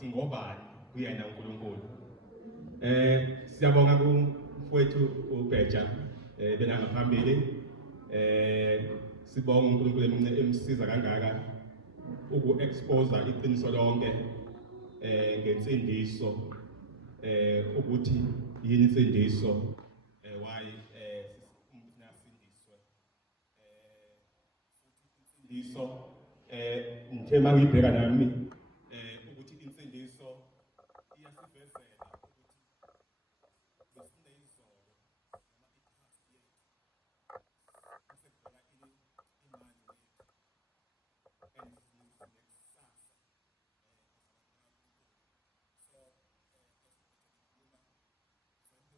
singobani kuyena uNkulunkulu. Siyabonga kumfowethu uBheja bena ngaphambili. Sibonga uNkulunkulu emsiza kangaka uku-expose iqiniso lonke ngensindiso ukuthi yini insindiso why sisindiswe insindiso ngithe mangibheka nami ukuthi insindiso iyasivezela ukuthi besine izolo noma iphansi yethu kusekubona imali yethu and nekusasa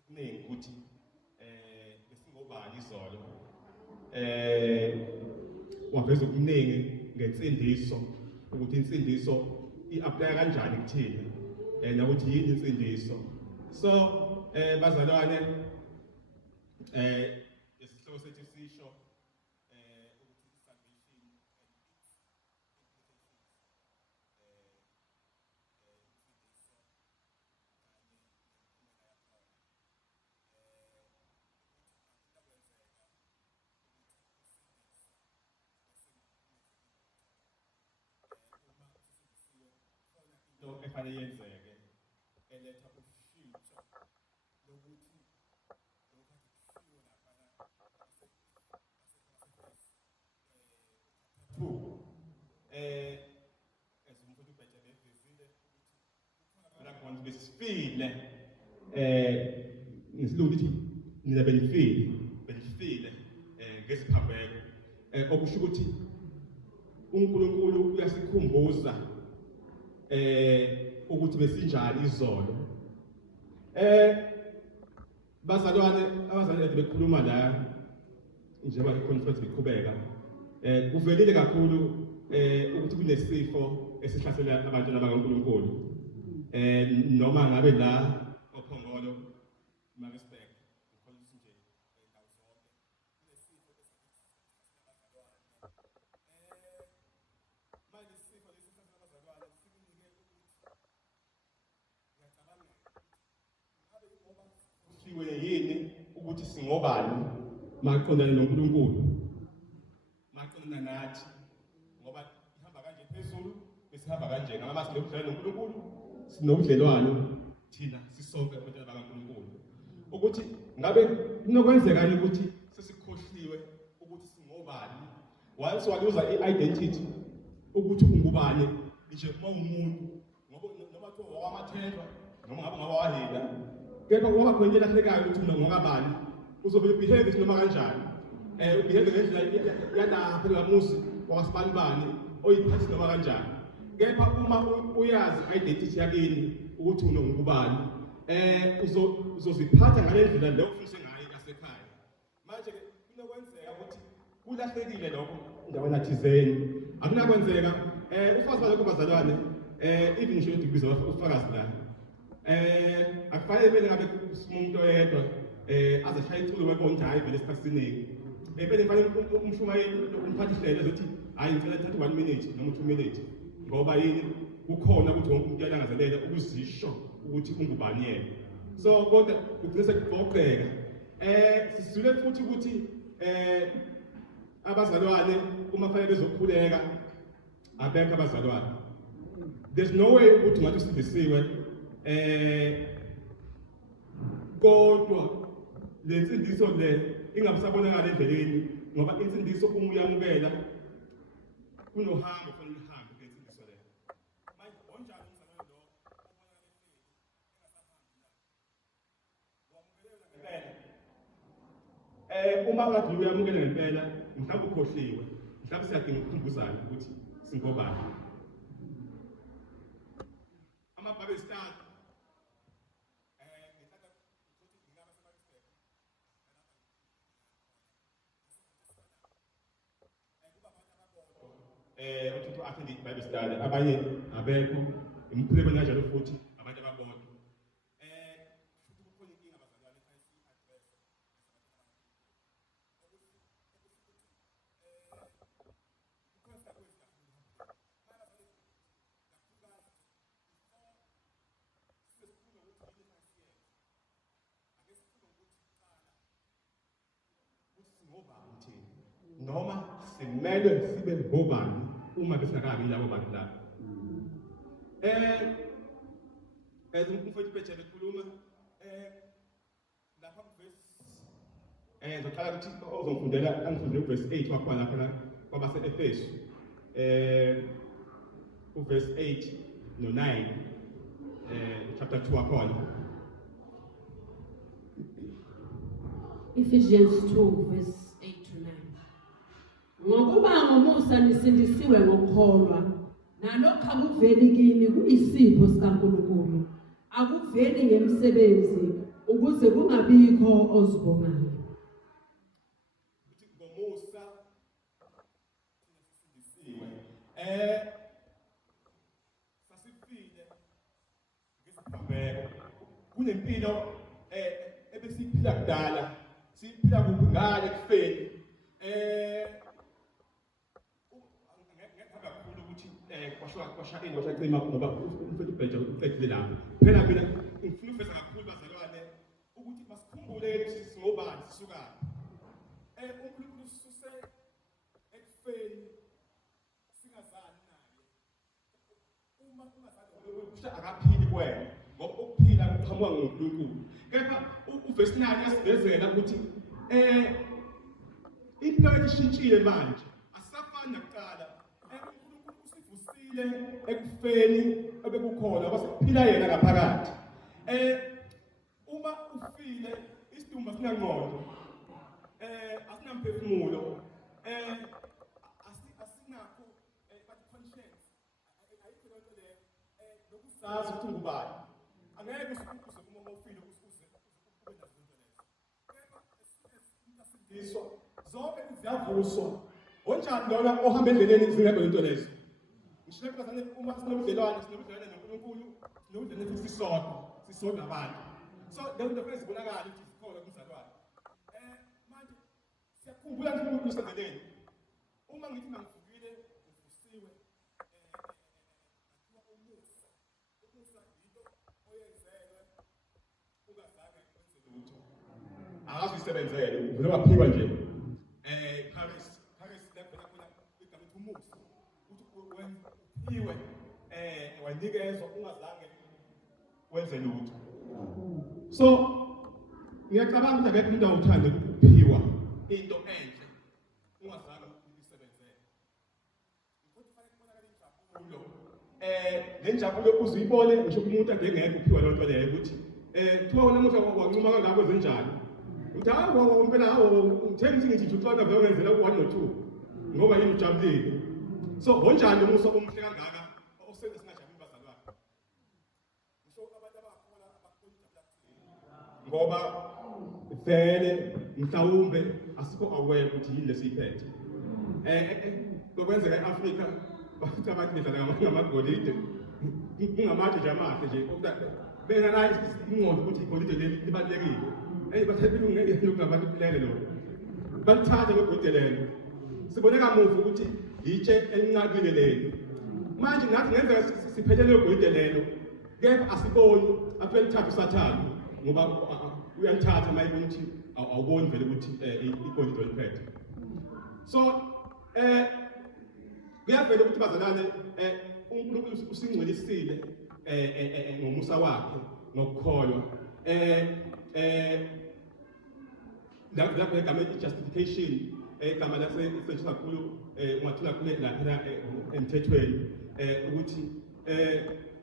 kuningi ukuthi besingobani izolo waveza okuningi ngensindiso ukuthi insindiso i-apply kanjani kuthina nokuthi yini insindiso. So bazalwane isihloko sethu sisho ukuthi salvation and its implications efanele yenzeke eletha ushintsho lokuthi lokho kushiwo lapha ezumfuthi uBheja bevezile ukuthi kukhona abantu besifile ngesilungu lithi nina benifile ngesiphambeko okusho ukuthi uNkulunkulu uyasikhumbuza ukuthi besinjani izolo. Bazalwane abazali bekhuluma la njengoba iconference iqhubeka kuvelile kakhulu ukuthi kunesifo esihlasela abantu bakaNkulunkulu noma ngabe la ophongolo Maritzburg ukhonza nje ndawo zonke kunesifo esihlasela abazalwane manje isifo lesihlasela abazalwane sikunike ukuthi yini ukuthi singobani maqondana noNkulunkulu maqondana nathi ngoba ihamba kanje phezulu besihamba kanje ngama silokudlala noNkulunkulu sinobudlelwano thina sisonke abantwana bakaNkulunkulu ukuthi ngabe kunokwenzekani ukuthi sesikhohliwe ukuthi singobani once waluza i-identity ukuthi ungubani nje mawumuntu ngoba noma kuthiwa wamathendwa noma ngabe ngawahila kepha ngoba khona into elahlekayo ukuthi ngokabani uzobe ubehave noma kanjani ubehave ngendlela yalapha ngamuzi wakasibanibani oyiphathi noma kanjani kepha uma uyazi identity yakini ukuthi ungubani uzoziphatha ngale ndlela leyo ofisa ngayo yasekhaya manje ke kunokwenzeka ukuthi kulahlekile lokho ndawana thizeni akunakwenzeka ufazi balokho bazalwane even ngisho ukuthi kubiza ufakazi la akufanele bele ngabe umuntu oyedwa azashaya iculo webonke hayi vele esikhathini bele fanele umshumayeli umphathi ihlelo ezothi hayi ngicela thatha 1 minute noma 2 minutes ngoba yini kukhona ukuthi wonke umuntu uyalangazelela ukuzisho ukuthi ungubani yena. So kodwa kugcina sekuphoqeka sisizule futhi ukuthi abazalwane uma fanele bezokhuleka abekho abazalwane. There's no way ukuthi ngathi sindisiwe kodwa lensindiso le ingabisabonakala endleleni ngoba insindiso uma uyamukela kunohambo fanele uhambe ngensindiso le manje onjani umzalwane lo ubonakala ngempela uma ngathi uyamukela ngempela mhlawumbe ukhohliwe mhlawumbe siyadinga ukukhumbuzana ukuthi singobani amaBhayibheli start uthuthu athendi Bible study abanye abekho imkhuleko kanjalo futhi abantu ababodwa futhi kukhona inkinga abazalwane efanele address ngobani thina noma simele sibe ngobani uma besingakabi labo bantu labo. Umfowethu Bethel ekhuluma lapha kuverse ngicela ukuthi ozongifundela angifundele uverse 8 wakhona lapha kwabase-Efesu uverse 8 no-9 chapter 2 wakhona. Ephesians 2 verse 8 to 9. Ngokuba ngomusa nisindisiwe ngokukholwa, nalokho akuveli kini kuyisipho sikaNkulunkulu, akuveli ngemisebenzi ukuze kungabikho ozibongayo. Ngomusa nisindisiwe sasifile ngesiphambeko kunempilo ebesiphila kudala siphila kuphi ngale kufeni ngihamba kakhulu ukuthi kwashaqima ngoba umfowethu Bheja uqedile lapho phela mina ngifuna uveza kakhulu bazalwane ukuthi masikhumbule ukuthi singobani sisukaphi. uNkulunkulu ususe ekufeni singazani naye uma ungazani akaphili kuwena ngoba ukuphila kuqhamuka ngoNkulunkulu. Kepha uverse 9 yasivezela ukuthi impilo yethu ishintshile manje asisafani nakuqala. uNkulunkulu usivusile ekufeni ebekukhona ngoba sekuphila yena ngaphakathi. Uma ufile isidumbu sinangqondo asinamphefumulo asinakho but conscience ayikho lento leyo nokusazi ukuthi ungubani angeke usukuze uma ufile uze ube nazo lento lezo. Zonke ziyavuswa onjani lona ohamba endleleni zingekho lento lezo. Ngishilo bazane uma sinobudlelwane noNkulunkulu sinobudlelwane sisodwa abantu. So lento phela zibonakala ukuthi zikhona kumzalwane. Manje siyakhumbula nje uNkulunkulu usenzeleni. Uma ngithi mangivukile ngivusiwe kuba umusa yinto oyenzelwe ungazange wenze lutho. Akazi usebenzele uvele waphikwa nje. Paris lapha khona igama umusa ukuthi uphiwe wanikezwa ungazange wenze lutho. So ngiyacabanga ukuthi akekho umuntu awuthanda ukuphiwa into enhle ungazange uyisebenzele. Ukuthi fanele kubonakala injabulo. Le njabulo uzuyibone ngisho umuntu angeke uphiwa lento leyo ukuthi kuthiwa namuhla wancuma kangako zenjani. Uthi hawo impela hawo ngithemba ukuthi ngithi uxoxa vele ngenzela u1 no2 ngoba yini ujabulile. So onjani umusa omuhle kangaka osenze singajabuli bazalwane. Ngisho abantu abakhona abakhona ngoba vele mhlawumbe asikho aware ukuthi yini lesiphethe. Ngokwenzeka eAfrika bathi abantu bedlala ngamagolide kungamatshe nje amahle nje benganayo ingqondo ukuthi igolide libalulekile. Bathebile ungeke nokunabantu kulele lo. Balithatha ngegolide lelo. Sibone kamuva ukuthi itshe elincakile lelo. Manje nathi ngenzeka siphelele igolide lelo. Kepha asiboni afike lithatha usathane ngoba uyalithatha maye ukuthi awuboni vele ukuthi igolide liphethe. So kuyavela ukuthi bazalwane uNkulunkulu usingcwelisile ngomusa wakhe ngokukholwa. Lapho igama justification igama lasetshenziswa kakhulu ungathola kule lapha emthethweni ukuthi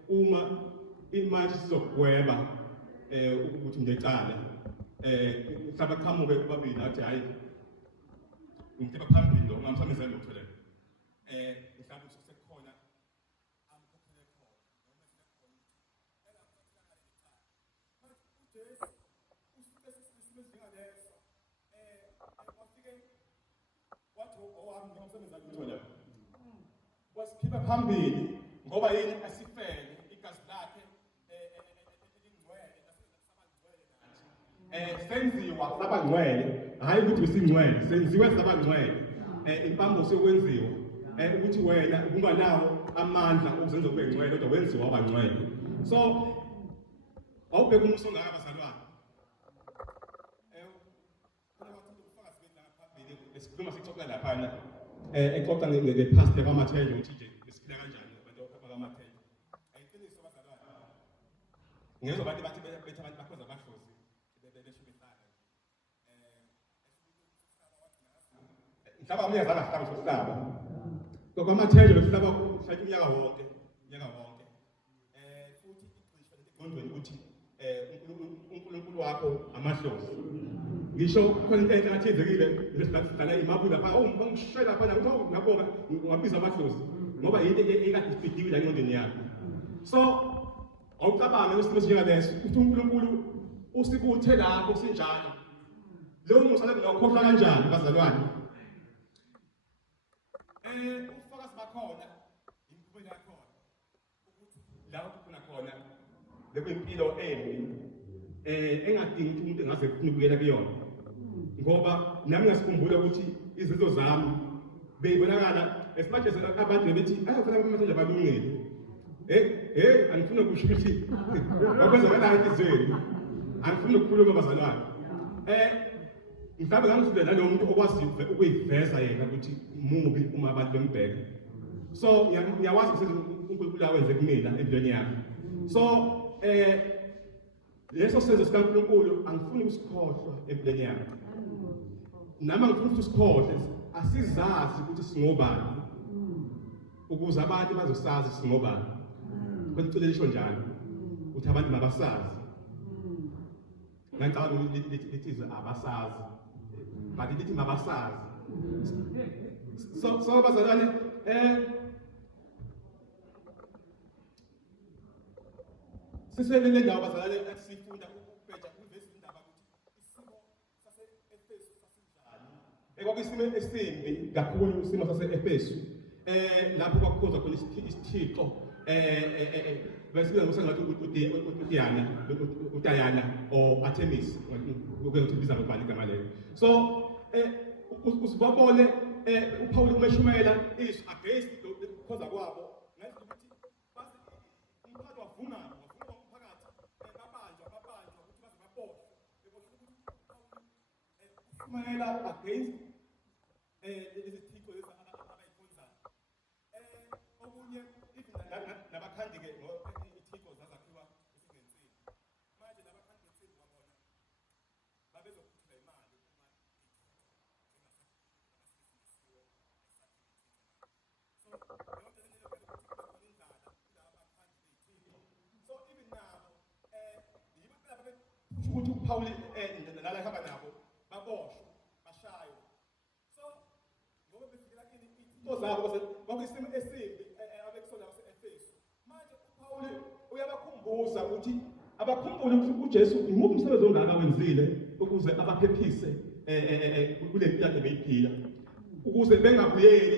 uma imanje sizogweba ukuthi ngecala mhlawumbe aqhamuke kubabili athi hayi ngithiba phambili lo ngamsameza lutho le mhlawumbe sekukhona amkhokhele khona noma sekukhona wasikhipha phambili ngoba yini asifele igazi lakhe elingcwele nasabangcwele senziwa sabangcwele hayi ukuthi singcwele senziwe sabangcwele impambo sokwenziwa ukuthi wena unganawo amandla okuzenza ube ngcwele kodwa wenziwa abangcwele. So awubheka umuso ngaka bazalwane noma sixoxa laphana exoxa ngepast kaMathele ukuthi nje besiphila kanjani abantu bakaMathele. Ayiqiniso bazalwane. Ngezwe abantu bathi bethu abantu bakhoza abahlozi besho behlala. Mhlaba umyazana sihlaba sokuhlaba. KwaMathele besihlaba uhlala unyaka wonke. Futhi iqisho leqondweni ukuthi uNkulunkulu wakho amahlozi. Ngisho khona into enhle kathizekile lesidala imabula lapha bangishela lapha ukuthi ngaboka ngabiza amahlozi ngoba into ekade ifidiwe la engqondweni yakho. So awucabange ngesimo njengaleso ukuthi uNkulunkulu usibuthe lapho sinjalo. Leyo musala ngakhohlwa kanjani bazalwane? Ufakazi bakhona impilo yakhona ukuthi la kukhona khona lempilo embi engadingi ukuthi umuntu engaze ufune ukuyela kuyona ngoba nami ngasikhumbula ukuthi izinto zami beyibonakala esimaje abantu bethi ayofuna amathanda balungile angifuni ukusho ukuthi bakwenza ngala inhliziyo angifuni ukukhuluma bazalwane mhlawumbe ngangisile nalowo muntu okwazi ukuyiveza yena ukuthi mubi uma abantu bembheka. So ngiyakwazi ukuthi uNkulunkulu awenze kumina empilweni yami. So leso senzo sikaNkulunkulu angifuni ukusikhohlwa empilweni yami. Nami angifuni ukuthi sikhohle asizazi ukuthi singobani ukuze abantu bazosazi singobani. Kwenzile lisho njalo ukuthi abantu mabasazi. Ngicabanga ukuthi lithi abasazi. But lithi mabasazi. So bazalwane sisebenzele ndawo bazalwane asifunda ukubheja kuvesi indaba ukuthi isimo sase-Efesu sasinjani. Kwakuyisimo esimbi kakhulu isimo sase-Efesu. Lapho kwakukhonza khona isithixo bese ngathi uDiana or Artemis ukuthi biza ngobani igama lelo. So usibabone uPaul umeshumayela is against ukhoza kwabo ngathi ukuthi base umphakathi wavuna umphakathi babanjwa ukuthi baze baboshwe beboshwe ukuthi uShumayela against izithixo lezi abayikhonzayo. Okunye nabakhandi ke ithixo zazakhiwa esingensini. Manje nabakhandi bethini wabona babezokuthola imali ukuthi uPaul nala hamba nabo baboshwe bashaywe. So ngoba befikela into zabo kwakuyisimo esimbi abekusona base-Efesu. Manje uPaul uyabakhumbuza ukuthi abakhumbule ukuthi uJesu imuphi umsebenzi ongaka wenzile ukuze abaphephise kule mpilo yakhe beyiphila ukuze bengabuyeli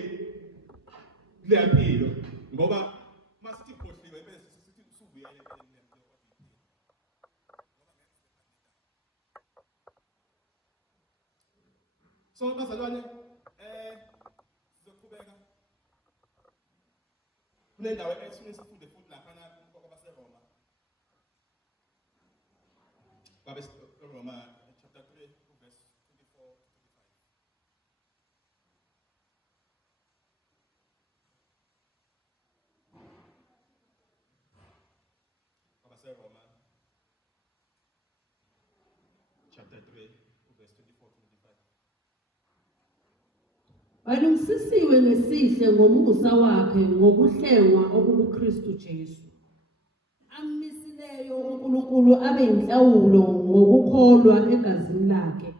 kule mpilo ngoba masithi khohliwe bese sithi usubuyele empilweni yakhe. So bazalwane sizoqhubeka kunendawo esifuna sifunde futhi lapha kwabaseRoma. Roma chapter 3 verse 24 to 25. KwabaseRoma chapter 3 verse 24 to 25. Balungisisiwe ngesihle ngomusa wakhe ngokuhlengwa okukuKristu Jesu. Amisileyo uNkulunkulu abe inhlawulo ngokukholwa egazini lakhe.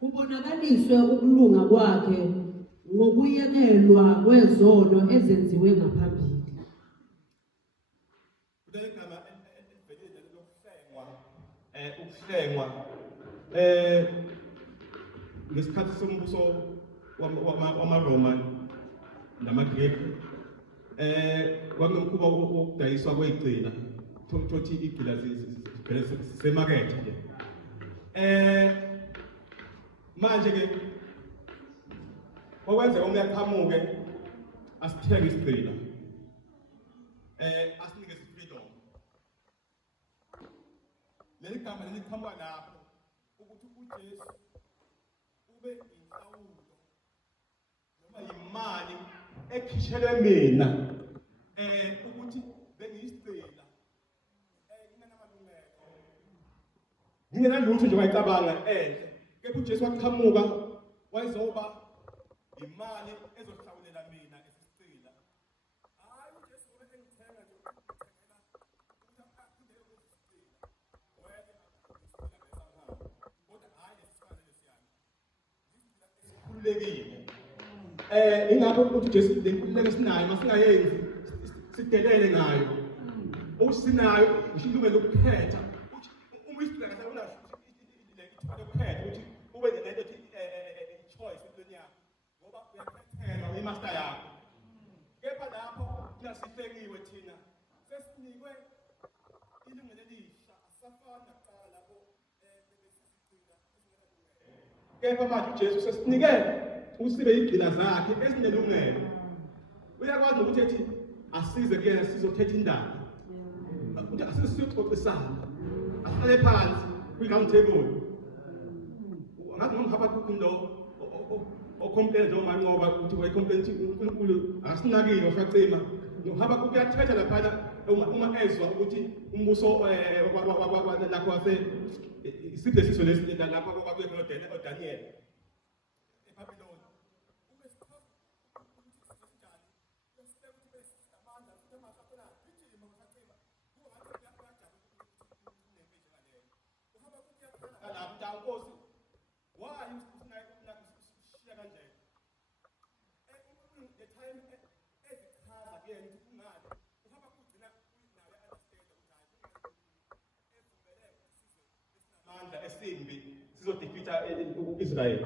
Kubonakaliswe ukulunga kwakhe ngokuyekelwa kwezono ezenziwe ngaphambili. Kule igama elivelile lokuhlengwa ngesikhathi sombuso wamaRoma namaGreki kwakunomkhuba wokudayiswa kwezigcina thothi igcina semakethe nje. Manje ke okwenza umyaqhamuke asithenge isigcina asinikeze freedom. Leli gama liqhamuka lapho ukuthi uJesu ube inhlawulo imali ekhishele mina ukuthi bengiyisicela ingenamalungelo ngingenalutho nje wayicabanga enhle kepha uJesu waqhamuka wayezoba imali ezohlawulela mina esisicela hayi uJesu ngoba engithenga nje ukuthengela ukuthi aphindele ukuzisicela wena akusicela besahamba kodwa hayi lesifana lesiyana isikhululekile ingakho ukuthi Jesu lenkululeko sinayo masingayenzi sidelele ngayo usinayo ishilungelo lokukhetha ukuthi uma isicela kasabona le ithuba lokukhetha ukuthi ube nento ethi choice empilweni yakho ngoba uyakhethela imaster yakho kepha lapho siyasihlekiwe thina sesinikwe ilungelo elisha asafana nakuqala lapho besizigcina kepha manje uJesu sesinike usibe igcila zakhe esinelungelo uyakwazi ukuthi ethi asize kuyena sizothetha indaba ukuthi asize siyoxoxisana asihlale phansi kwi-round table ngathi ngihamba kulo ocomplain njengoba ngoba ukuthi wayicomplain uNkulunkulu akasinakile washacima ngohamba kuyathetha lapha uma ezwa ukuthi umbuso lakho wase isiphe siso lesi lapha kwakuye noDaniel eBabylon ube sichaza ukuthi sinjani bese ukuthi bese amandla futhi amasakona ijima ngacima kuba ngathi kuyajabula ukuthi nembeje ngaleyo uhamba kuyakhona lapha Nkosi why usinayishiya kanje the time ezichaza kuyena ukuthi ungani uhamba kugcina unayo understand ukuthi evumele isizwe esinamandla esimbi sizodefeata uIsrael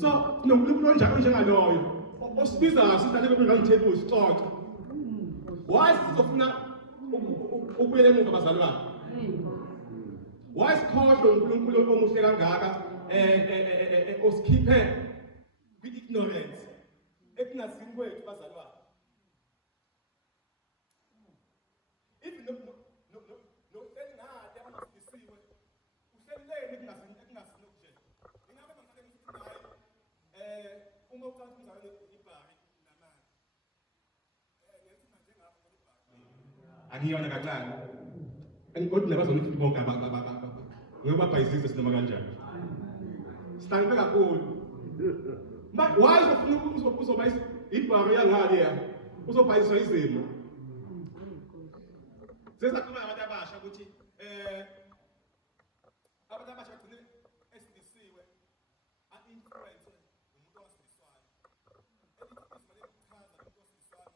so noNkulunkulu onjalo njengaloyo osibiza sihlale kwi-round table sixoxe why sizofuna ukubuyela emuva bazalwane why sikhohlwe uNkulunkulu omuhle kangaka osikhiphe kwi-ignorance ekungazini kwethu bazalwane if nohleli ngade abangasindisiwe uhleleleni ekungazini okuje ingabe mangale ngithi naye uma uqala umzalwane ibhari namanje ngithi manje ngapha ibhari angiyona kancane kodwa nabazona ukuthi bonke ngoba bayizizwe sinoma kanjani sihlangene kakhulu why uzoba ibhari yangale ya uzobhayiswa izimo sesakhuluma nabantu abasha ukuthi abantu abasha bagcine esindisiwe a-influence umuntu owasindiswayo elithi izima lelichaza umuntu owasindiswayo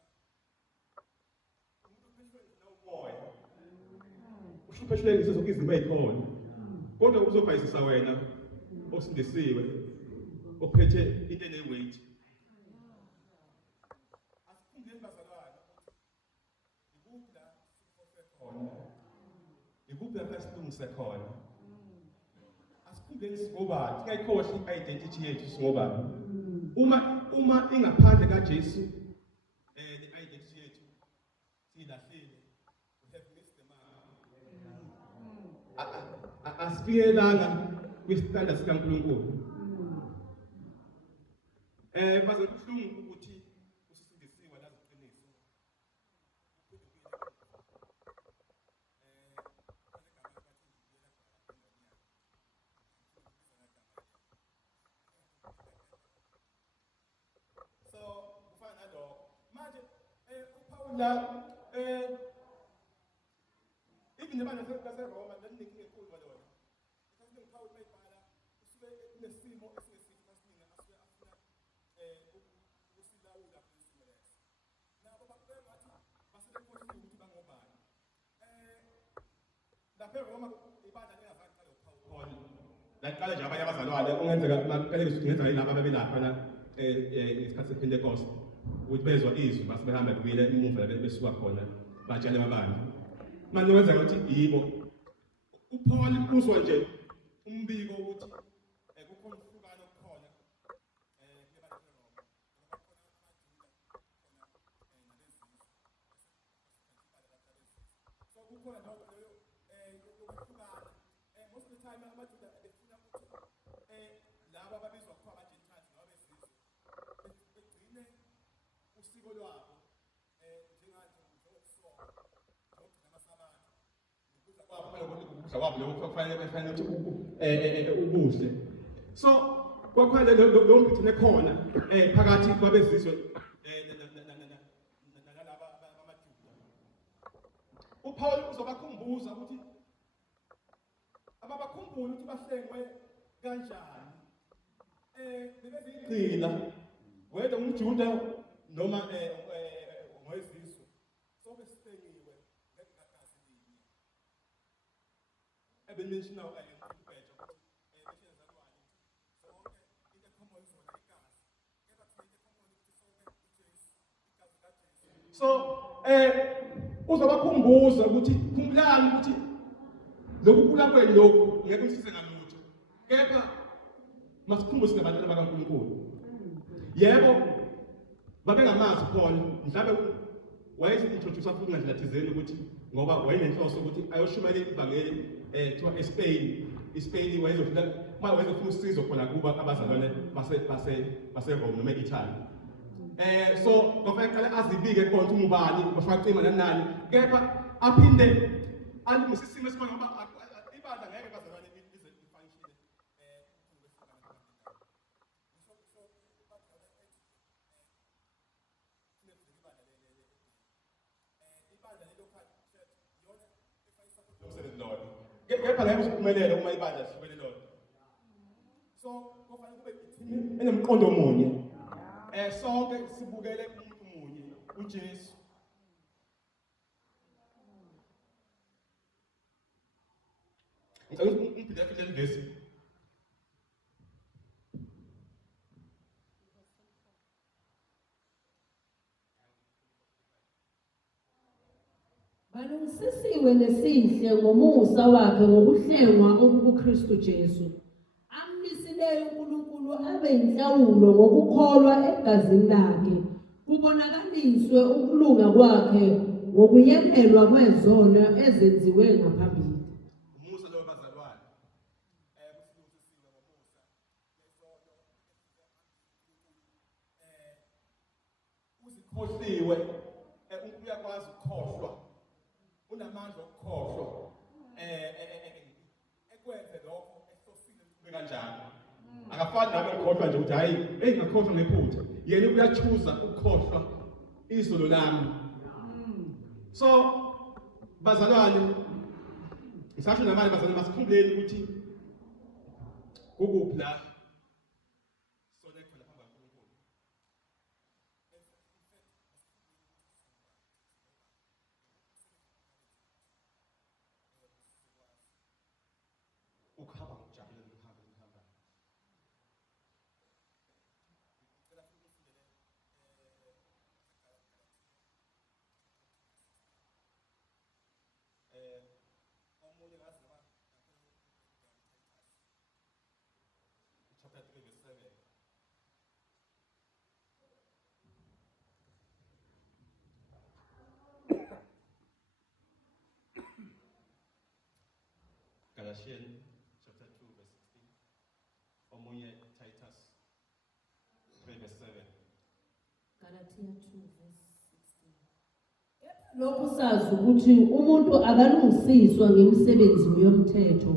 umuntu upheshwe nomoya usho upheshwe zonke izimo ey'khona kodwa uzobhayisisa wena osindisiwe ophethe into eneweight asiphindeni bazalwane ikuphi la sikhohlwe khona ikuphi lapha silungise khona asiphindeni singobani singayikhohlwa i-identity yethu singobani uma ingaphandle kaJesu le-identity yethu siyilahlile we have missed the mark asifikelanga kwisitanda sikaNkulunkulu baze kuhlungu ukuthi usisindisiwe laziqiniso so kufana nalokho manje uPaula even nebandla laseRoma lalinenkinga enkulu kwalona because uPaul mayibhala usuke kunesimo esingesihle kasinina asuke afuna usilawula kulesimo leso nabo bakubeka bathi baselekhohliwe ukuthi bangobani lapha eRoma ibandla lingazaqala uPaul laqala nje abanye abazalwane ongenzeka bakale besingenza yilapha bebelapha na isikhathi sePentecost ukuthi bezwa izwi base behamba kubile emuva besuka khona batshale amabandla manje wenza ukuthi yibo uPaul uzwa nje umbiko ukuthi kukhona ukuhlukana okukhona lebandla leRoma ngoba khona amajuda nalezizwe so kukhona leyo ukuhlukana most of the time amaJuda befuna ukuthi laba babizwa kuthiwa ama-Gentiles noma bezizwe begcine usiko lwabo njenganje njengokusonga njengokugcina amasabatha ukudla kwabo ukudla kwabo lokho kufanele ukuthi ukudle so kwakhona lo mbithine khona phakathi kwabezizwe nalaba bamaJuda uPaul uzobakhumbuza ukuthi ababakhumbule ukuthi bahlengwe kanjani bebezigcina whether umJuda noma ngoyizizwe sobe sihlengiwe ngegagazi linye ebenishina ayengqubhejo ukuthi besiyenzalwane sonke into common zona igazi kepha thina into common ukuthi sonke uJesu igazi kaJesu so uzobakhumbuza ukuthi khumbulani ukuthi lokhu kula kwenu lokhu ngeke kusize ngalutho kepha masikhumbuze ngabantwana bakaNkulunkulu yebo babengamazi khona mhlawumbe wayezintroduce futhi ngandlela thizeni ukuthi ngoba wayenenhloso ukuthi ayoshumayela ivangeli kuthiwa eSpain wayezofuna wayezofuna usizo khona kuba abazalwane base-Rome noma e-Italy so kwafanele qale azibike konke ukuthi ungubani bafaka cima nanani kepha aphinde alungise isimo esikhona ngoba ibandla ngeke bazalwane ize ifunction kepha la uzophumelela uma ibandla lihlukene lodwa so kufanele kube ithini enomqondo omunye sonke sibukele umuntu munye uJesu ngicela umpinde afile levesi balungisisiwe nesihle ngomusa wakhe ngokuhlengwa okubuKristu Jesu amnisileyo uNkulunkulu abe inhlawulo ngokukholwa egazini lakhe kubonakaliswe ukulunga kwakhe ngokuyekelwa kwezono ezenziwe ngaphambili umusa lo bazalwane kusilungisisiwe ngomusa lesono uzikhohliwe uNkulunkulu uyakwazi ukukhohlwa unamandla okukhohlwa ekwenze lokho ehlosile kube kanjani akafani nabe ngikhohlwa nje ukuthi hayi ngakhohlwa ngephutha yena uyachuza ukukhohlwa izolo lami so bazalwane ngisasho namanje bazalwane masikhumbuleni ukuthi kukuphi la sona khona phambi kaNkulunkulu ukuhamba ngokujabulela ukuhamba omunye ngazi noma chapter 3 verse 7 Galatians chapter 2 verse 16 omunye Titus 3 verse 7 Galatia 2 verse 16 lokhu sazi ukuthi umuntu akalungisiswa ngemisebenzi yomthetho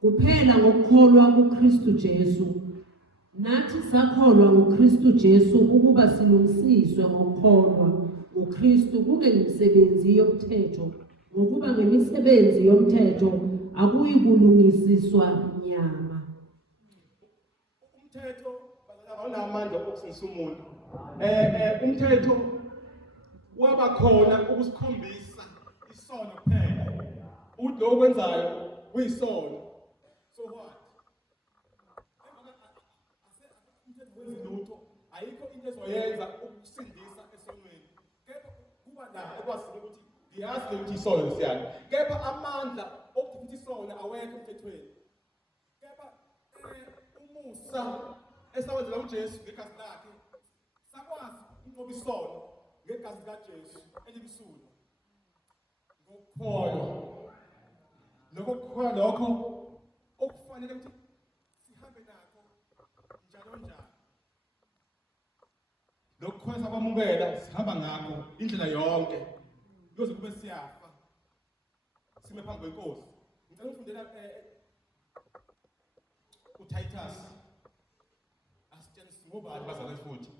kuphela ngokukholwa kuKristu Jesu nathi sakholwa ngoKristu Jesu ukuba silungisiswe ngokukholwa ngoKristu kube ngemisebenzi yomthetho ngokuba ngemisebenzi yomthetho akuyikulungisiswa nyama umthetho awunamandla okusindisa umuntu umthetho waba khona ukusikhombisa isono kuphela ukuthi lo kwenzayo kuyisono so what umthetho wezilutho ayikho into ezoyenza ukusindisa esonweni kepha kuba la ekwazini ukuthi ngiyazi ukuthi isono siyani kepha amandla okuthi isono awekho emthethweni kepha umusa esawenzela uJesu ngegazi lakhe sakwazi ukunqoba isono ngegazi likaJesu elibisulu ngokukholwa lokho okufanele ukuthi sihambe nakho njalo njalo lokho sikhona sakwamukela sihamba ngakho indlela yonke kuze kube siyafa sime phambi kwenkosi. Ngicela ufundela uTitus asitshela ngobani bazalwane futhi.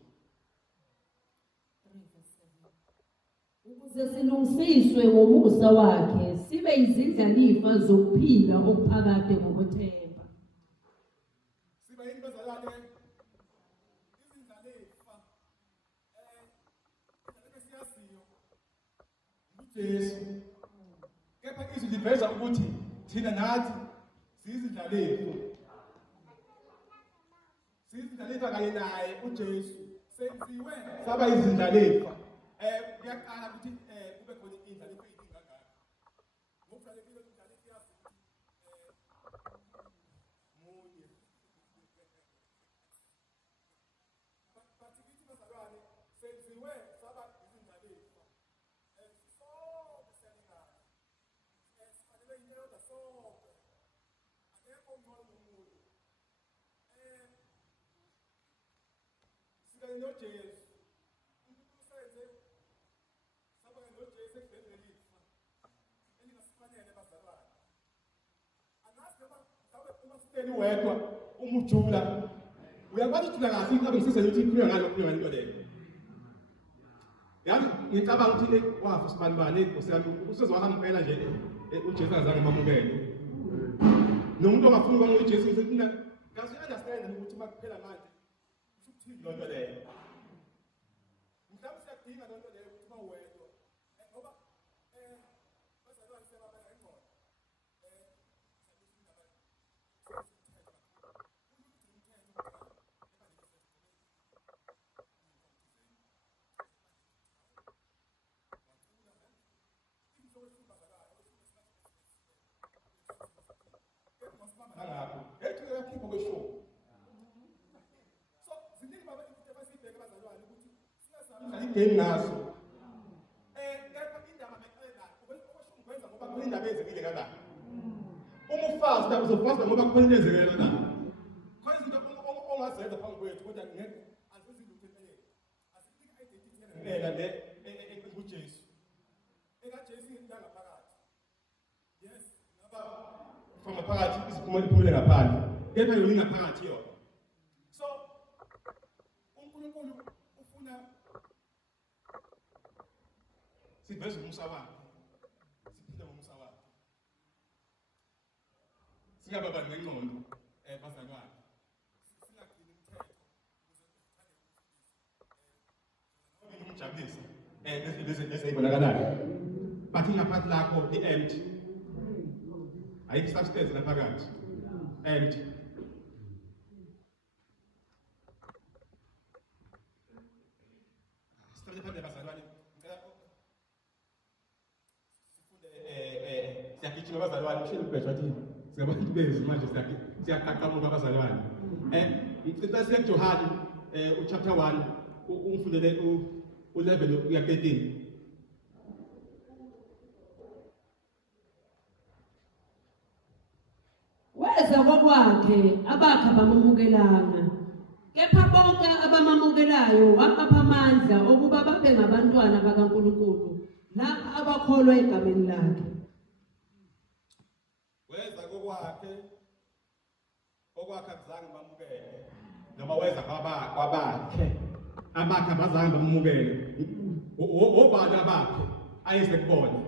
Ukuze silungisiswe ngomusa wakhe sibe izindlalifa zokuphila okuphakade ngokwethemba. Siba yini bazalwane? Izindlalifa siyaziyo uJesu. Kepha izwi liveza ukuthi thina nathi siyizindlalifa. Siyizindlalifa kanye naye uJesu. Senziwe saba izindlalifa. Kuyaqala ukuthi kube khona indlalifa eyingakho. Ngokufanele indlalifa yazi munye. Bathi kithi bazalwane senziwe saba izindlalifa. Sonke seningana. Sifanele inyoda sonke. Akekho ongcono nomuntu. Sikanye noJesu. Wedwa umujula uyakwazi ukujula kahle inkabe ngisise ukuthi ikhulunywa ngalo khulunywa into leyo. Yazi ngicabanga ukuthi wafa sibanibani nkosiyami usezwakala impela nje uJesu azange mamukele. Nomuntu ongafuni ukwamuka uJesu ngithi kazi understand ukuthi makuphela manje ukuthini lonto leyo. Mhlawumbe siyadinga lonto leyo ukuthi mawedwa ngoba bazalwane sebabala ingqondo. Naso kepha indaba beqela okusho ngikwenza ngoba kulindaba ezikile kanjani umufasta uzofasta ngoba kukhona ezekela la khona izinto ongazenza phambi kwethu kodwa ngeke aziziluthe empeleni asifike identity yempela le kuJesu ekaJesu intanga phakathi yes ngaba from phakathi isiphumela iphumele ngaphandle kepha yona ingaphakathi yona so uNkulunkulu ufuna siveze umusa wakhe siphile ngomusa wakhe singababa ngengqondo bazalwane singagcini umthetho ukuze umjabulise bese ibonakalayo bathi ngaphansi lakho i-empty ayikho substance ngaphakathi empty sithathe phandle bazalwane siyagijima abazalwane ushele ubhejwa athi singabantu bezwi manje siyaqaqamuka abazalwane ngicela siye kuJohane uchapter 1 umfundele u11 uya 13. Weza kokwakhe abakha bamumukelana kepha bonke abamamukelayo wabapha amandla okuba babe ngabantwana bakaNkulunkulu lapha abakholwa egameni lakhe. Weza kokwakhe akuzange bamukele noma weza kwabakhe abakhe abazange bamukele obani abakhe ayeze kubona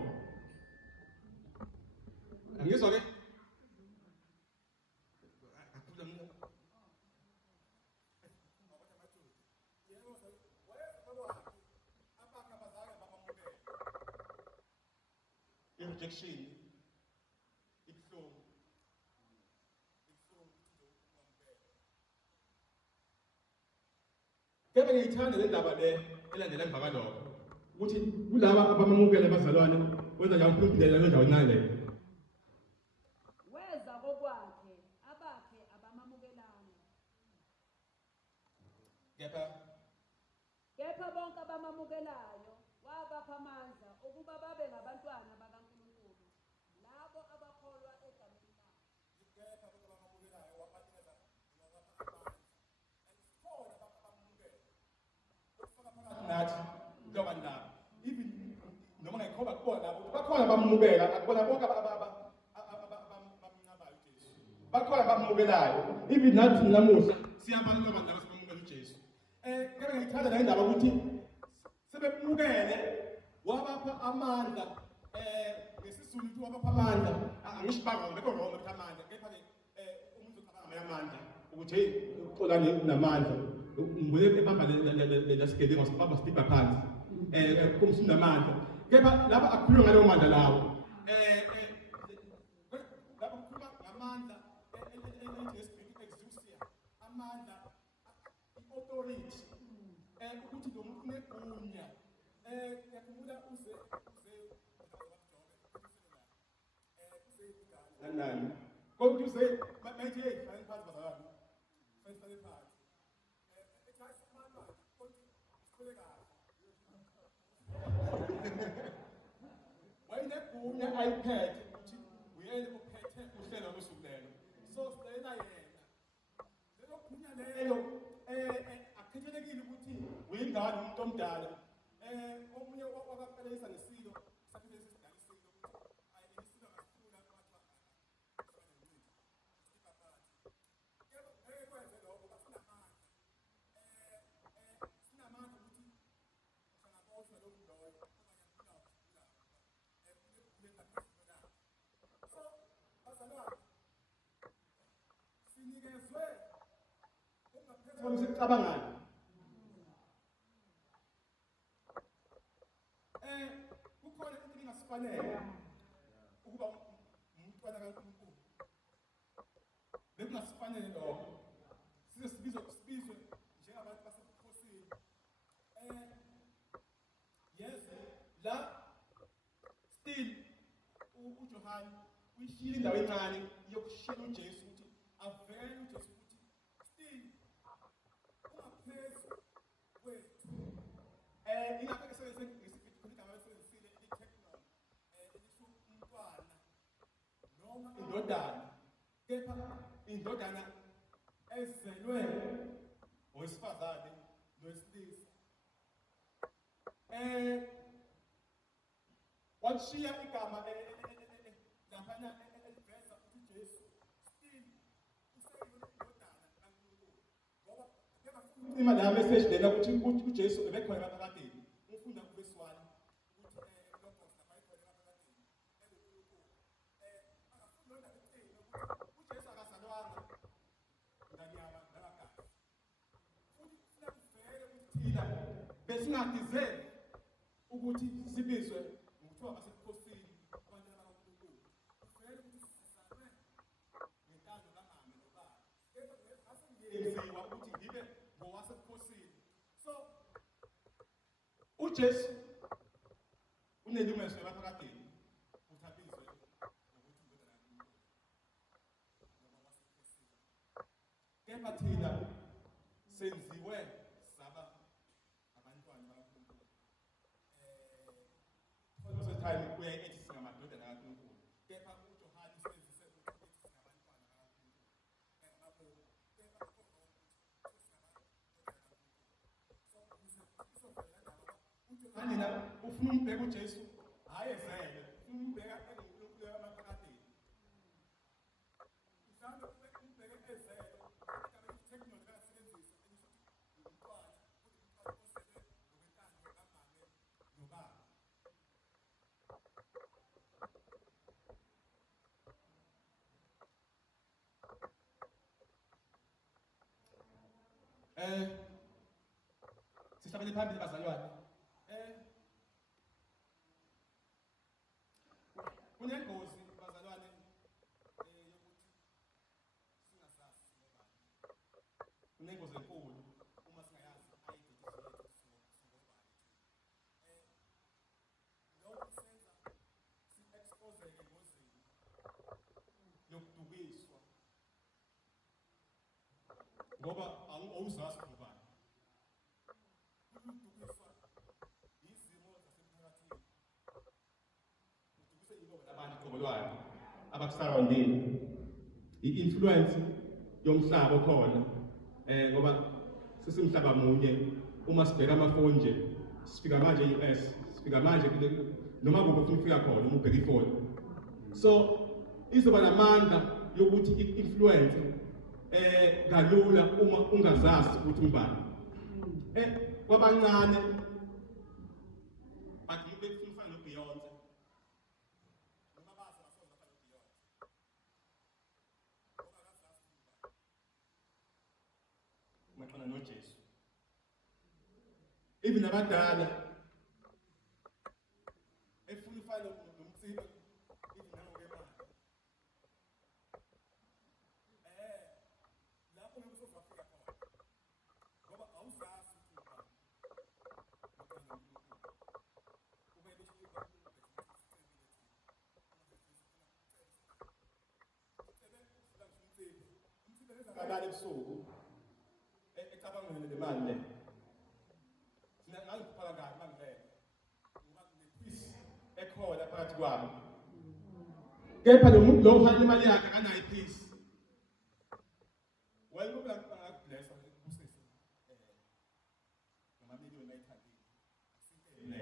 angizwa ke rejection ibuhlungu kepha ngiyithanda le ndaba le elandela emva kwalokho ukuthi kulaba abamamukela abazalwane wenza njalo uphindela lendawo nale Weza kokwakhe abakhe abamamukelana kepha bonke abamamukelayo wabapha amandla ukuba babe ngabantwana bakaNkulunkulu labo abakholwa egameni lakhe. Kepha bonke abamamukelayo wabanikeza nowapha amandla and khona abamamukela ukufaka phakathi loba bantu laba even noma ngayikhoba kubona labo bakhona bamukela akubona bonke bamncabayo uJesu bakhona bamukelayo even nathi namuhla siyabantu abantu laba sibamukela uJesu kebe ngiyithanda la indaba ukuthi sebemukele wabapha amandla ngesizulu ukuthi wabapha amandla angisho bangeke bekho wrong ukuthi amandla kepha umuntu ucabanga amandla ukuthi hey uxolani namandla ngibule ebamba le sigebengu sibamba sibha phansi kumsina amandla kepha laba akhuluma ngalowo mandla lawo laba kukhuluma ngamandla exousia amandla authority ukuthi lo muntu unegunya yakhumbula uze nani kodwa uze manje hey fine phansi bazalwane fine phansi wayenegunya ayiphethe ukuthi uyena uphethe uhlelo losuku lelo so sicela yena lelo gunya lelo akhethelekile ukuthi uyingane umuntu omdala omunye wakaqalisa ngesilo saphinde sisidalisile ukuthi ayinisilo ngasifuna kwathi yebo kwenze lokho basinamandla sinamandla ukuthi sangaboshwa lo muntu loyo so bazalwane sinikezwe ungaphethe umsicabangani kukhona into engasifanele ukuba umntwana kaNkulunkulu bekungasifanele lokho size sibizwe njengabantu basebukhosini yes la still uJohane uyishila indawo encane yokushila uJesu ukuthi avele uJesu ukuthi still ungaphezu kwethu ingakho esebenzise igama esebenzisile i-technon elisho umntwana noma indodana kepha indodana ezelwe owesifazane nowesilisa washiya igama laphana eliveza ukuthi Jesu still useyindodana kaNkulunkulu ngoba ima la message lena ukuthi uJesu ebekhona phakadeni ufunda kuverse 1 ukuthi lokho sabayikhona phakadeni ebuNkulunkulu akafunda lona ukuthi uJesu akazalwanga nganyama nangagazi futhi sina kuvele ukuthi thina besingadizeli ukuthi sibizwe ngokuthiwa basebukhosini abantu bakaNkulunkulu kuvele ukuthi sizalwe ngentando kamama nobaba asengenziwa ukuthi ngibe ngowasebukhosini so uJesu unelungelo laphakadeni ukuthi abizwe ngokuthi indodana kaNkulunkulu noma wasebukhosini kepha thina senziwe saba abantwana bakaNkulunkulu time kuye ethi singamadodana kaNkulunkulu kepha uJohane usebenzise ukuthi singabantwana bakaNkulunkulu uJohane la ufuna umbheka uJesu hayi ezele ufuna umbheka eNkulunkulu yamaphakadeni mhlawumbe umbheke ezele igama i-technology akasebenzisa elisho umntwana osele ngokwentando kamame nobaba sihlabele phambili bazalwane kunengozi bazalwane yokuthi singasazi ngobani kunengozi enkulu uma singayazi identity yethu singobani lokho senza si-expose engozini yokudukiswa ngoba awuzazi ngobani ukudukiswa izimo zasemphakathini udukise ingoba labantu qobolwayo abakusarondini i-influence yomhlaba okhona ngoba sisimhlaba munye uma sibheka amafoni nje sifika manje e-US, sifika manje noma kuphi ufuna ukufika khona uma ubheka ifoni. So izoba namandla yokuthi i-influence kalula uma ungazazi ukuthi ubani. Kwabancane bathi befuna ufana noBeyonce. Noma bazi basoza bafana noBeyonce. Maxana noJesu. Even abadala efuna ufana nomtsiba even nangokemali. Lapho ngizofika khona. Ngoba awusazi ukuthi kalala ebusuku ecabangela le mali le ngangiphala kabi mangivela ngoba kunepeace ekhona phakathi kwami kepha lo muntu lo uhala imali yakhe anayo ipeace well kuba ngakublessa kusisi ngamamiliyoni ayithandile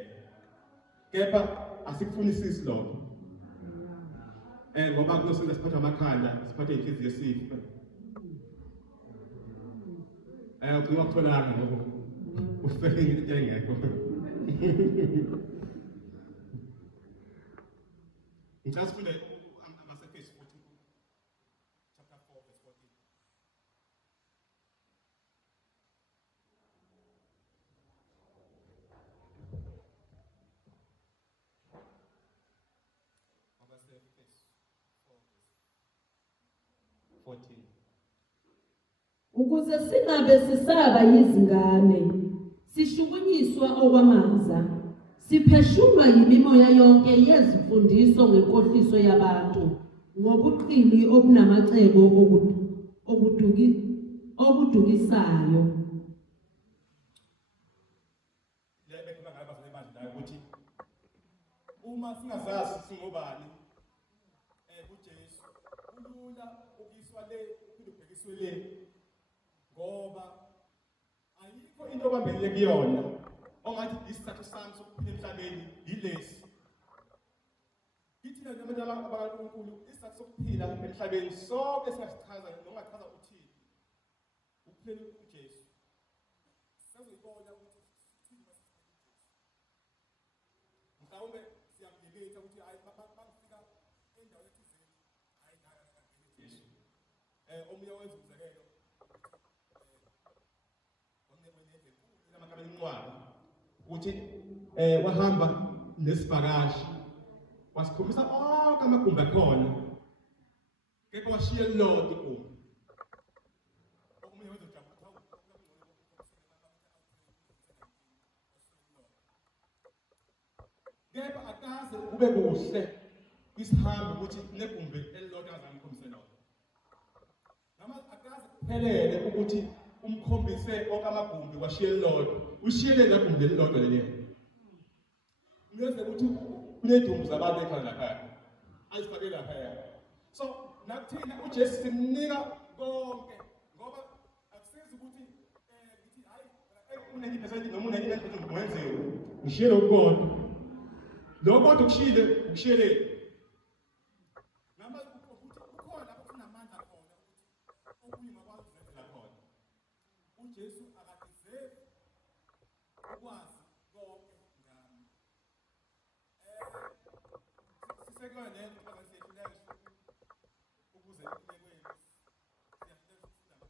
kepha asikufunisisi lokho ngoba kuyosenza siphathe amakhanda siphathe inhliziyo esifa ucima kutholanga ngoba ufeke into engekho ngicela sifunde amaSefeso 14 chapter 4 verse 14 amaSefeso 4 verse 14 ukuze singabe sisaba yizingane sishukunyiswa okwamandla sipheshulwa yimimoya yonke yezimfundiso ngenkohliso yabantu ngobuqili obunamacebo obudukisayo lebe kuba ngaba sebandla ukuthi uma singazazi singobani kuJesu kulula ukuyiswa le ukubhekiswe le ngoba ayikho into obambeleke kuyona ongathi isizathu sami sokuphila emhlabeni yilesi kithi nabantu abakaNkulunkulu isizathu sokuphila emhlabeni sonke singasichaza noma chaza uthini ukuphila uJesu sazoyibona ukuthi sithini masifika uJesu mhlawumbe siyamdebate ukuthi hayi bangifika endaweni ethizeni hayi ngaka Jesu omunye wenza umzekelo ukuthi wahamba nesivakashi wasikhombisa onke amagumbi akhona kepha washiya elilodwa igumbi omunye wezojabula kepha akaze kube kuhle isihambe ukuthi negumbi elilodwa azamkhombise lona noma akaze kuphelele ukuthi umkhombise onke amagumbi washiya elilodwa ushiyele negumbi elilodwa leli uyeze ukuthi kunedumbu zabantu ekhaya lapha azifake lapha so nakuthina uJesu simnika konke ngoba akusizi ukuthi ngithi hayi une-90% noma une-90% ngwenziwe ngishiyele ukukodwa lokho kodwa ukushiyele noma ukuthi ukhona lapho kunamandla khona ukuthi okunye ngakwazi ukuzenzela khona uJesu akadizerve ukwazi konke ngami sisekwe lento abasiyehluleyo ukuze ilekwenu siyafuna ukufunda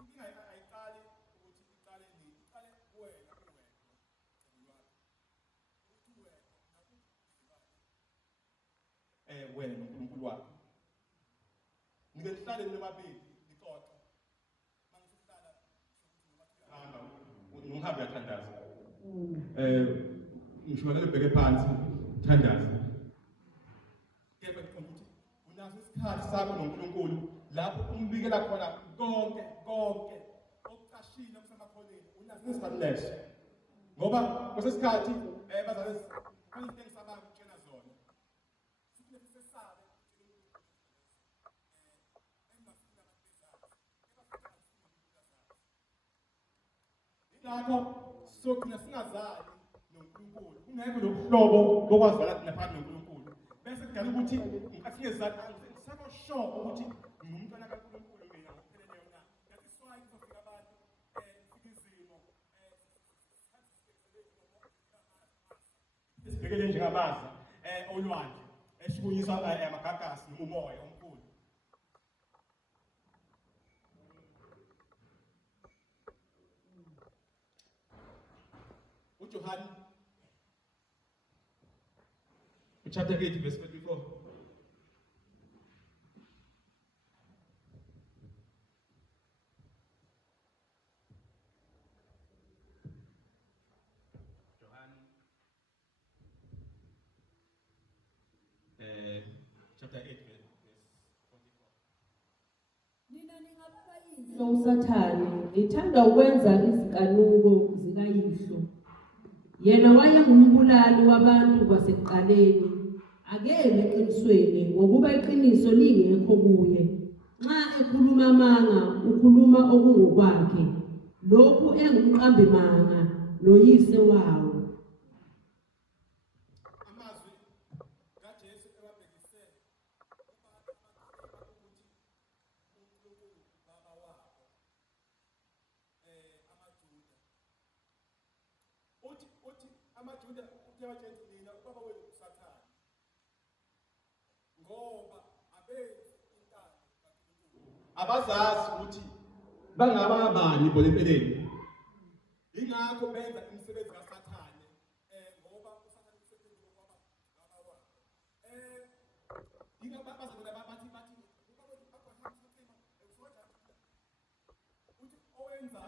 inkinga ayiqali ukuthi iqale nini iqale wena wena noNkulunkulu wakho ngike sihlale nobabili ixoxa mangisihlala sokuthi ngihamba uyathandaza ngishobala ubheke phansi uthandaza kepha ukuthi unaso isikhathi sakho noNkulunkulu lapho umbikela khona konke okucashile okusemakhoneni unaso isikhathi leso ngoba kusesikhathi bazalwane kufanele ngisabanga ukutshela zona siphinde sisesabe lapho sogcina singazali noNkulunkulu kungekho lobuhlobo bokwazala naphakathi noNkulunkulu bese kudala ukuthi asingezali ngisaba sure ukuthi ngumntwana kaNkulunkulu mina ngokupheleleyo na that is why kuzofika abantu izimo sibhekele njengamaza olwandle eshukunyiswa amagagasi nomoya omkhulu. uJohn chapter 8 verse 24. Chapter 8 verse 44. Nina ningabayihlo uSathane ethanda ukwenza izikanuko zikayihlo. Yena wayengumbulali wabantu kwasekuqaleni, akebe eqinisweni ngokuba iqiniso lingekho kuye. Nxa ekhuluma amanga ukhuluma okungokwakhe, lokhu engumqambi manga loyise wawo. Amazwi kaJesu ewabhekise kubantu abakholwa ukuthi uNkulunkulu baba wabo amaJuda. Uthi amaJuda uyawatshela nina ubaba wenu uSathane ngoba abenzi intando kaNkulunkulu. Abazazi ukuthi bangabani bona empeleni. Ingakho benza imisebenzi kaSathane ngoba uSathane usebenza ngoba baba wabo. Ingaba bazabona bathi ubaba wenu Abraham uthima usoja uthi owenza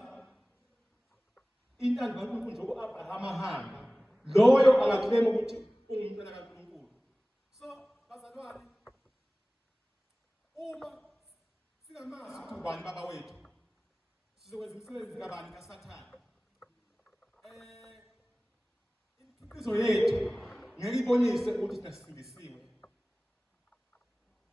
intando kaNkulunkulu njengoba uAbraham ahamba loyo angaklema ukuthi ungumntwana kaNkulunkulu. So bazalwane uma singamazi ukuthi ubani baba wethu sizokwenza imisebenzi kabani kaSathane. Imikhiqizo yethu ngeke ibonise ukuthi sisindisiwe.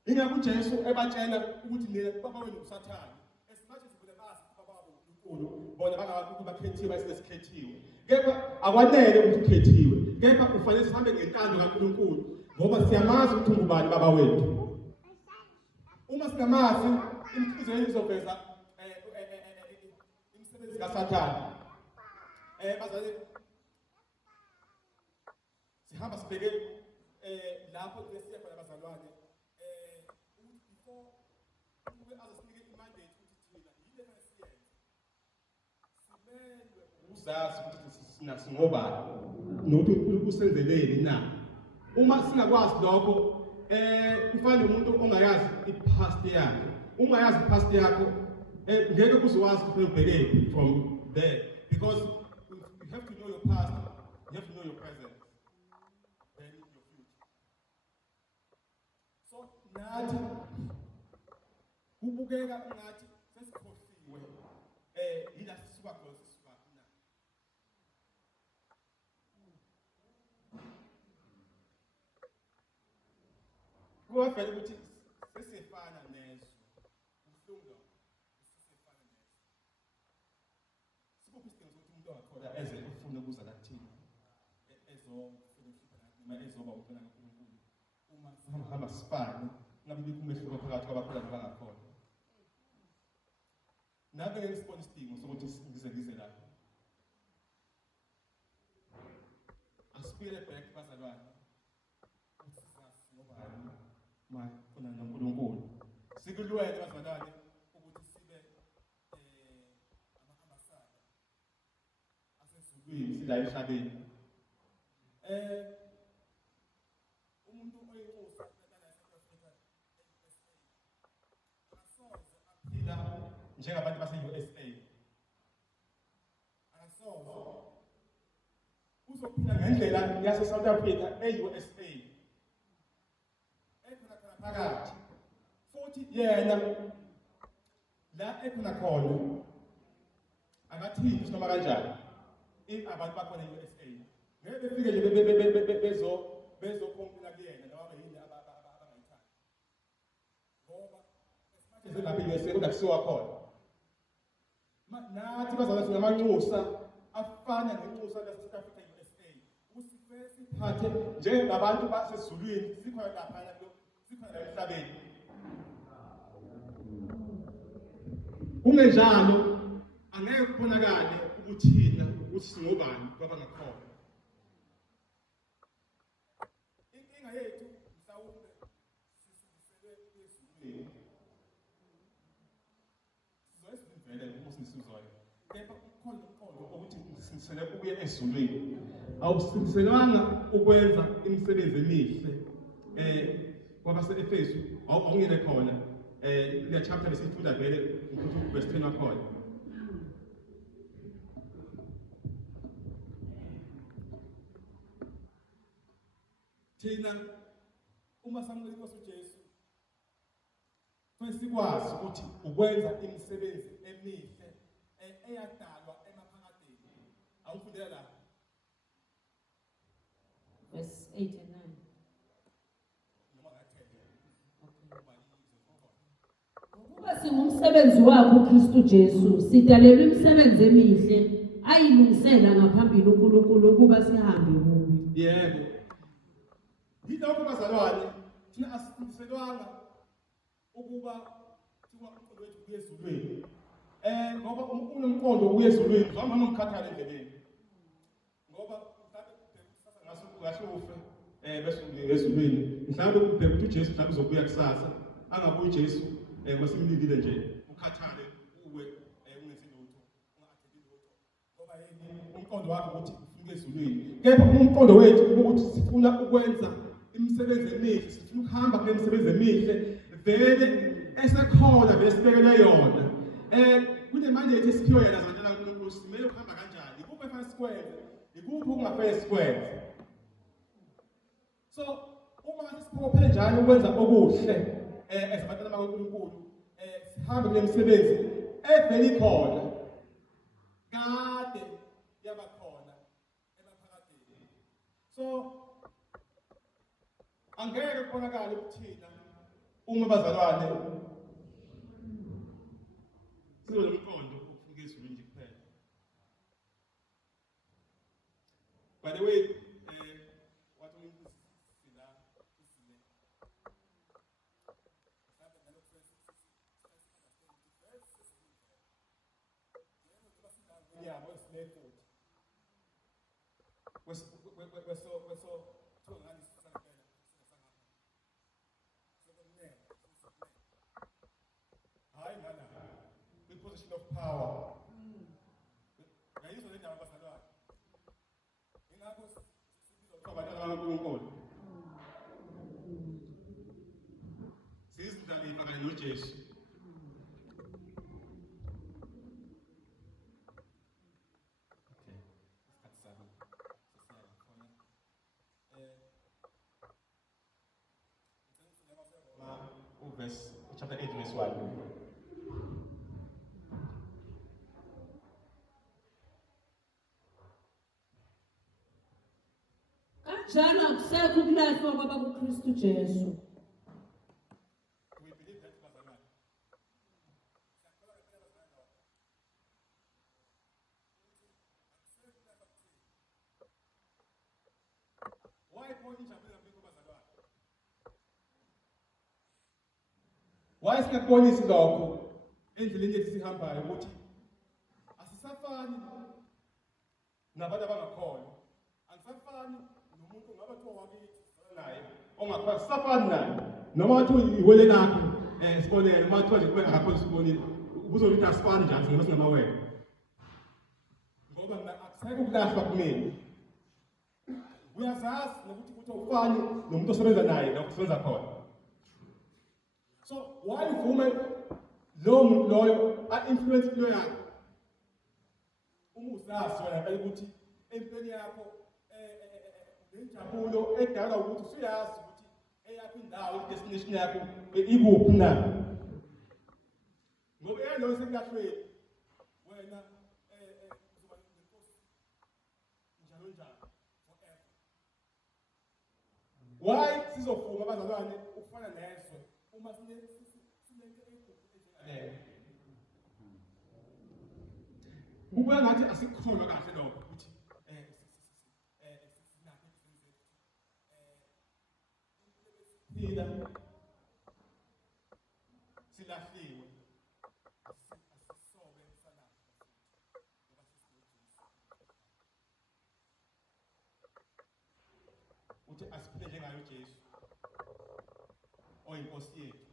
Ingakho uJesu ebatshela ukuthi nina baba wenu uSathane esimathi sivule bazi baba wabo uNkulunkulu bona bangakho bakhethiwe basesikhethiwe. Kepha akwanele ukuthi ukhethiwe. Kepha kufanele sihambe ngentando kaNkulunkulu ngoba siyamazi ukuthi ungubani baba wethu. Uma singamazi imikhiqizo yethu izoveza imisebenzi kaSathane. Bazali sihamba sibheke lapho lesiya khona bazalwane ukuthi before ube azosinike imandate ukuthi thina yile esiyenza simelwe uzazi ukuthi singobani nokuthi uNkulunkulu usenzeleni na. Uma singakwazi lokho kufanele umuntu ongayazi ipast yakhe. Ungayazi ipast yakho ngeke uzwazi ukuthi ubheke from there because you have to know your past, you have to know your present, then your future. So nathi kubukeka ngathi sesikhohliwe yila sisuka khona sisuka na. Kuwafela ukuthi sesifana nezwe. Uhlunga sesifana nezwe. Sikuphi isidingo sokuthi umuntu angakhona eze ufune ukuza kathini ezofuna ezoba umntwana kaNkulunkulu uma sihamba sifane ngabe bikho umehluko phakathi kwabakhona nabangakhona. Nabe ngeke sibone isidingo sokuthi ngize lapha. Asibuyele back bazalwane ukuthi sazi ngobani mafuna noNkulunkulu. Sikulwele bazalwane ukuthi sibe amahambasana asezulwini sila emhlabeni. Umuntu oyinkosi lana eSouth Africa akasoze aphila njengabantu base-USA. Akasoze uzophila ngendlela yase-South Africa e-USA ekhona phakathi futhi yena la ekhona khona akathini noma kanjani abantu bakhona e-USA ngeke befike nje bezokhompila kuyena noma yini abangayithandi ngoba esimathi zelapha e-USA kodwa kusiwa khona nathi bazalwane singamanxusa afana nenxusa lase-South Africa USA ukuthi siphathe njengabantu basezulwini sikhona laphana sikhona la emhlabeni. Kungenjalo angeke kubonakale ukuthi thina ukuthi singobani kwabangakhona. Inkinga yethu mhlawumbe sisiselwe ezulwini. Sizovele ukuthi sizoya. Kepha kukhona umqondo ukuthi sisele ukuya ezulwini. Awusindiselwanga ukwenza imisebenzi emihle. Kwabase-Efesu awungene khona. Le chapter besifunda vele ukuthi verse 10 wakhona. Thina uma samukela inkosi uJesu sikwazi ukuthi ukwenza imisebenzi emihle eyadalwa emaphakadeni. Awufundela la. Verse 8 and 9. Ngoba singumsebenzi wakhe uKristu Jesu, sidalelwe imisebenzi emihle ayilungisela ngaphambili uNkulunkulu ukuba sihambe kuyo. Yebo. Yilokho bazalwane, thina asifundiselwanga ukuba siwa umqondo wethu kuyezulwini. Ngoba unomqondo kuyezulwini, uzama nomkhathalo endleleni. Ngoba mhlawumbe kusasa ngaso ufe bese ngezulwini. Mhlawumbe ubheka ukuthi uJesu mhlawumbe uzobuya kusasa, angabuyi uJesu masimlindile nje ukhathale uwe ungenzi lutho, ungatheli lutho. Ngoba yini umqondo wakho ukuthi ufike ezulwini. Kepha umqondo wethu ukuthi sifuna ukwenza imisebenzi emihle, sifuna ukuhamba kule misebenzi emihle vele esekhona vele sibekelwe yona. Kunemandate esiphiwe yena zantela uNkulunkulu, simele ukuhamba kanjani? Ikuphi efanele sikwenze? Ikuphi okungafanele sikwenze? So uma siphophele njalo ukwenza okuhle ezabantwana bakaNkulunkulu, sihambe kule misebenzi evele ikhona kade yaba khona emaphakadeni. So angeke kubonakale ukuthina uma bazalwane sizoba nomqondo ukufika ezulwini nje kuphela. By the way, what we do is la isile. Sabe nalo first yeah, what's left out? We're so position of power. Chapter 8, verse 1. Kanjalo akusekho ukulahlwa kwabakuKristu Jesu. We believe that bazalwane. Why point injabula mbiko bazalwane? Why singakubonisi lokho endleleni yethu sihambayo ukuthi asisafani nabantu abangakholwa. Angisafani nomuntu ngaba kuthiwa wakithi naye ongaphansi safani naye noma wathi iwele lakho sibonele noma wathi nje kube akho sibonile ubuzothi asifani njani singema singamawele ngoba akusekho ukulahlwa kumina. Uyazazi nokuthi kuthi ufani nomuntu osebenza naye la kusebenza khona. So why uvume lo muntu loyo a-influence impilo yakho? Uma uzazi wena phela ukuthi empilweni yakho nenjabulo edala ukuthi usuyazi ukuthi eyakho indawo i-destination yakho ikuphi na. Ngoba yalo sekulahlweni wena uzoba nenkosi njalo njalo forever. Why sizofuna abazalwane ukufana nezwe uma sineke ekuphi njengaleyo? kubuya ngathi asikukholwa kahle lokho ukuthi phila silahliwe asisobe salapha uthi asiphile njengayo Jesu oyinkosi yethu.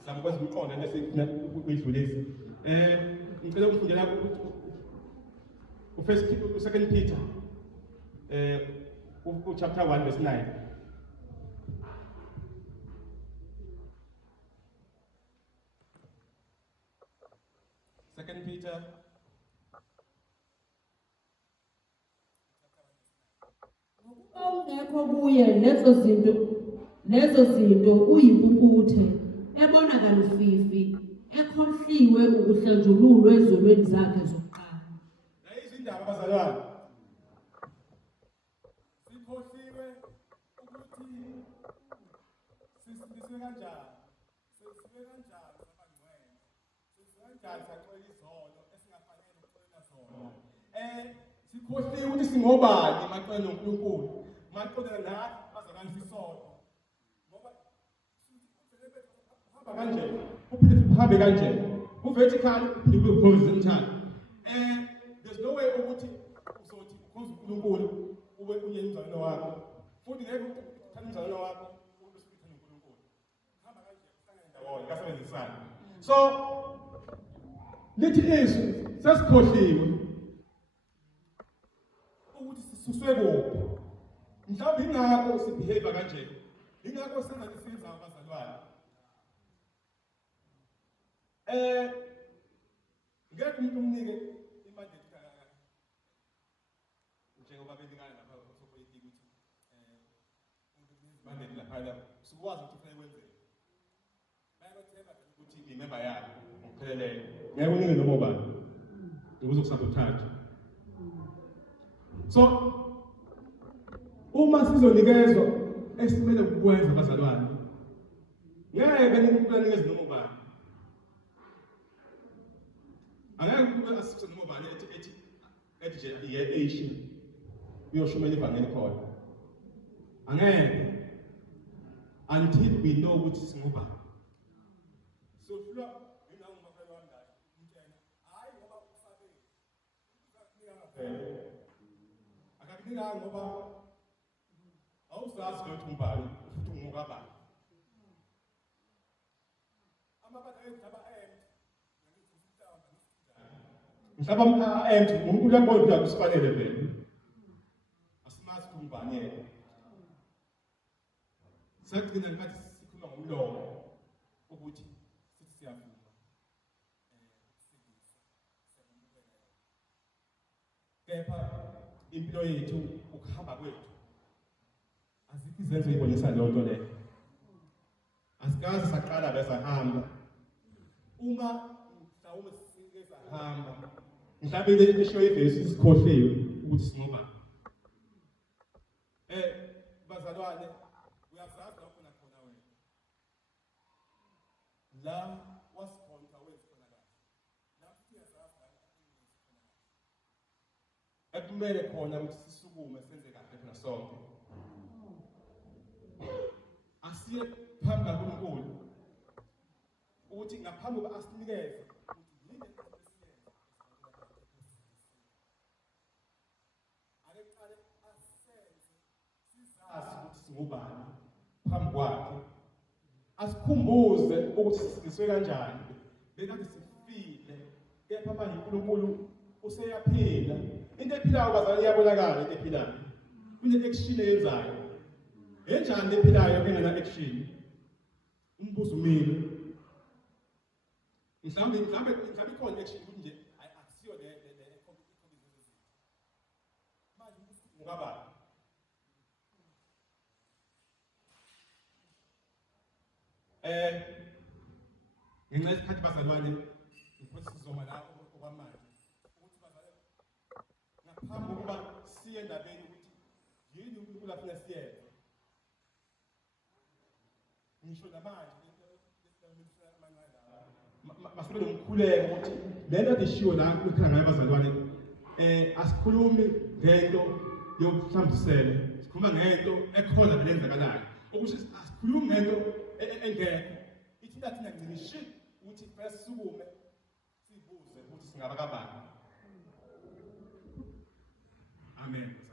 Mhlawumbe kwenza umqondo nesifuna ukuyidlulisa. Ngicela ukufundela u2 Peter chapter 1 verse 9. Second Peter Ungekho kuye lezo zinto uyimpumputhe ebonakala ufifi ekhohliwe ukuhlanjululwa ezolweni zakhe zokuqala. Izindaba abazalwane sikhohliwe ukuthi sisibe kanjani sabangcwele sisibe kanjani saxola izono esingafanele ukuxolela zona. Sikhohliwe ukuthi singobani maxolela noNkulunkulu maxolela nathi bazalwane sisodwa ngoba hamba kanje uphinde uhambe kanje ku-vertical uphinde kube horizontal. There's no way ukuthi uzothi ukhoza uNkulunkulu ube unye umzalwane wakho futhi ngeke uthande umzalwane wakho ube usuthanda uNkulunkulu. Hamba kanje uhlangane ndawonye kasebenzisana. So lithi izwi sesikhohliwe ukuthi sisuswe kuphi. Mhlawumbe ingakho sibehave kanje. Ingakho senza isiza abazalwane. Ngeke umuntu umnike imandate kangaka. Njengoba belingana lapha osopolitiki ukuthi umuntu imandate lapha sikwazi ukuthi kufanele kwenzeke. Bayathemba ukuthi imember yakhe ngokupheleleyo. Ngeke unike noma ubani. Ukuze ukusabotage. So uma sizonikezwa esimele ukwenza abazalwane. Ngeke ninikeze noma ubani. Angeke kube asise noma ubani ethi nje iye-Asia uyoshumela ivangeli khona. Angeke until we know ukuthi singubani. So fula nginawo ngaphelwa wandala umtshela hayi ngoba usabele akakunika ngoba awusazi ukuthi umbani futhi ungokabani. Amabala endaba mhlawumbe uNkulunkulu uyabona ukuthi akusifanele vele. Asimazi ukuthi umbani yena. Sakugcina ngathi sikhuluma ngomlomo ukuthi sithi siyavuma. Kepha impilo yethu ukuhamba kwethu azikho izenzo ezibonisa leyo nto leyo. Asikaze saqala besahamba. Uma mhlawumbe sike sahamba mhlawumbe lesho ivesi sikhohliwe ukuthi singobani. Bazalwane uyazazi lapho nakhona wena. La wasikhonza wenza khona kahle. Lapho uyazazi lapho ekumele khona ukuthi sisukume senze kahle khona sonke. Asiye phambi kaNkulunkulu ukuthi ngaphambi kokuba asinikeze ukuthi yini esiyenza. Aqale asenze sizazi ukuthi singubani phambi kwakhe. Asikhumbuze ukuthi siswe kanjani. Bekade sifile kepha manje uNkulunkulu useyaphila. Into ephilayo bazalwane iyabonakala into ephilayo. Kune-action eyenzayo. Enjani ephilayo engena action? Umbuzo umile. Mhlawumbe ikhona action ukuthi nje akusiyo le ekhombisa manje ngokabani. Ngenxa yesikhathi bazalwane ukuthi sizoma la okwamanje ukuthi bazalwane ngaphambi kokuba siye endabeni ukuthi yini uNkulunkulu afuna siyenze. Ngisho namanje masibe nomkhuleko ukuthi lento edishiwo la kukhona ngayo abazalwane asikhulumi ngento yokuhlambisela, sikhuluma ngento ekhona lenzakalayo. Ukuthi asikhulumi ngento engekho. Ithi thina ngcinishi ukuthi first sukume sibuze ukuthi singaba kabani. Amen.